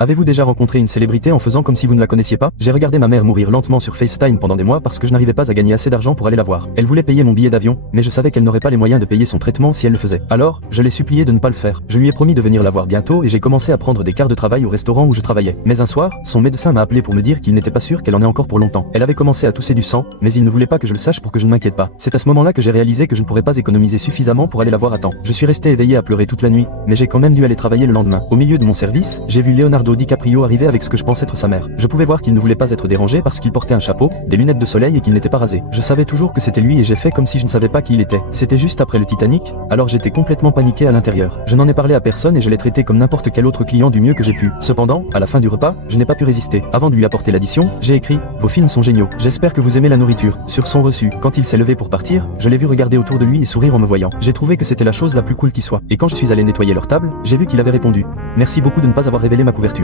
Avez-vous déjà rencontré une célébrité en faisant comme si vous ne la connaissiez pas? J'ai regardé ma mère mourir lentement sur FaceTime pendant des mois parce que je n'arrivais pas à gagner assez d'argent pour aller la voir. Elle voulait payer mon billet d'avion, mais je savais qu'elle n'aurait pas les moyens de payer son traitement si elle le faisait. Alors, je l'ai supplié de ne pas le faire. Je lui ai promis de venir la voir bientôt et j'ai commencé à prendre des quarts de travail au restaurant où je travaillais. Mais un soir, son médecin m'a appelé pour me dire qu'il n'était pas sûr qu'elle en ait encore pour longtemps. Elle avait commencé à tousser du sang, mais il ne voulait pas que je le sache pour que je ne m'inquiète pas. C'est à ce moment-là que j'ai réalisé que je ne pourrais pas économiser suffisamment pour aller la voir à temps. Je suis resté éveillé à pleurer toute la nuit, mais j'ai quand même dû aller travailler le lendemain. Au milieu de mon service, j'ai vu Leonardo DiCaprio arriver avec ce que je pense être sa mère. Je pouvais voir qu'il ne voulait pas être dérangé parce qu'il portait un chapeau, des lunettes de soleil et qu'il n'était pas rasé. Je savais toujours que c'était lui et j'ai fait comme si je ne savais pas qui il était. C'était juste après le Titanic, alors j'étais complètement paniqué à l'intérieur. Je n'en ai parlé à personne et je l'ai traité comme n'importe quel autre client du mieux que j'ai pu. Cependant, à la fin du repas, je n'ai pas pu résister. Avant de lui apporter l'addition, j'ai écrit: vos films sont géniaux. J'espère que vous aimez la nourriture. Sur son reçu, quand il s'est levé pour partir, je l'ai vu regarder autour de lui et sourire en me voyant. J'ai trouvé que c'était la chose la plus cool qui soit. Et quand je suis allé nettoyer leur table, j'ai vu qu'il avait répondu: merci beaucoup de ne pas avoir révélé ma couverture.